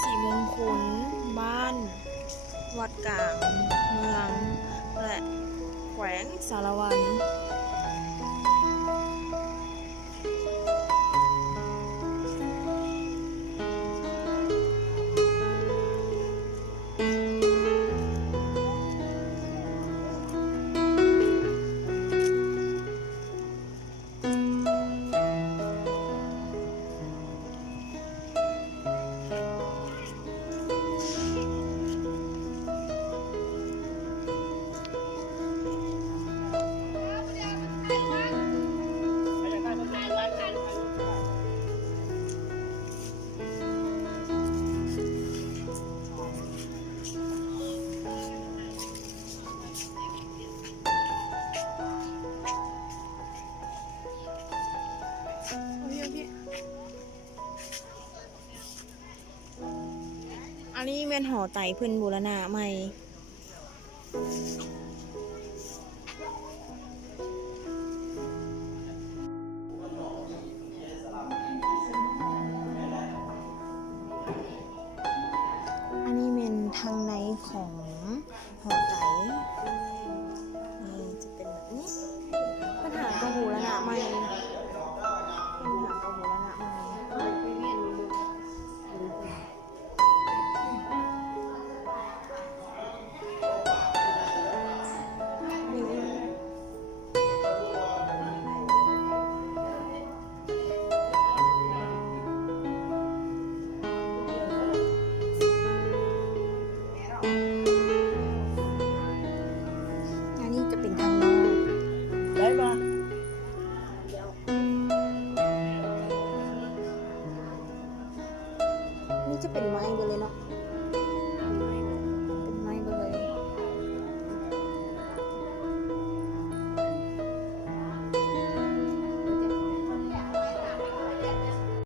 สีมงคลบ้าน วัดกลางเมือง และแขวงสารวัน อันนี้แม่นหอไตเพิ่นบูรณะใหม่อันนี้เป็นทางในของหอไตนี่จะเป็นแบบนี้ปัญหาก็บูรณะใหม่ปัญหาก็บูรณะใหม่อันนี้จะเป็นทางนอกได้ปะนี่จะเป็นไม้โบ